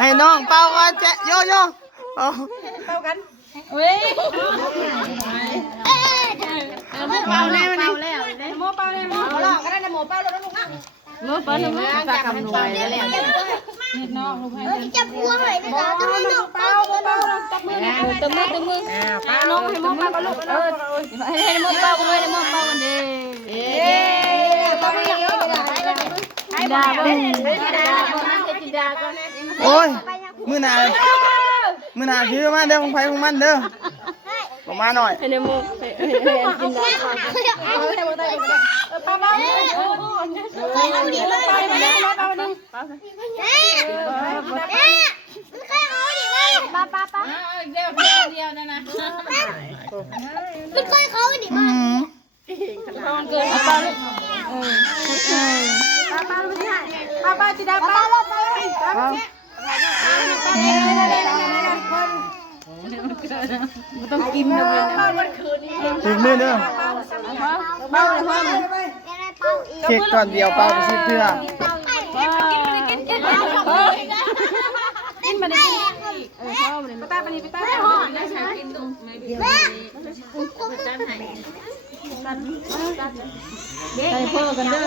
ให้น้องเป่าก่อนเจ๊โยโย่เป่ากันเว้ยเป่าแล้วนะโมเป่าแล้วโมหลอกก็ได้นะโมเป่าแล้วลูกนะโมเป่าแล้วโมฝากคำนวยแล้วแหละน้องลูกให้จับหัวหน่อยนะคะจับมือน้องเป่าจับมือนะจับมือน้องให้โมเป่ากันลูกให้โมเป่ากันเลยให้โมเป่ากันดีเป่ากันเยอะจิดาบ้างจิดาก็โอ้ยมือหนาชื่อมาเด้อของไผ่ของมันเด้อบอกมาหน่อยให้โมจิดาป้าเดียวนะไม่ค่อยเขาดิมาเกินป้าลูกป้าลูกที่ไหนป้าจิดาป้าต้องกินเลยถึงนี่เด้อเป้าเลยพ่อเค้กก่อนเดียวเป้าไปสิเพื่อกินมาได้พ่อมาเลยป้าไปนี่ป้าห่อนะฉันกินตรงแม่จานไหนจานเด้อพ่อกันเด้อ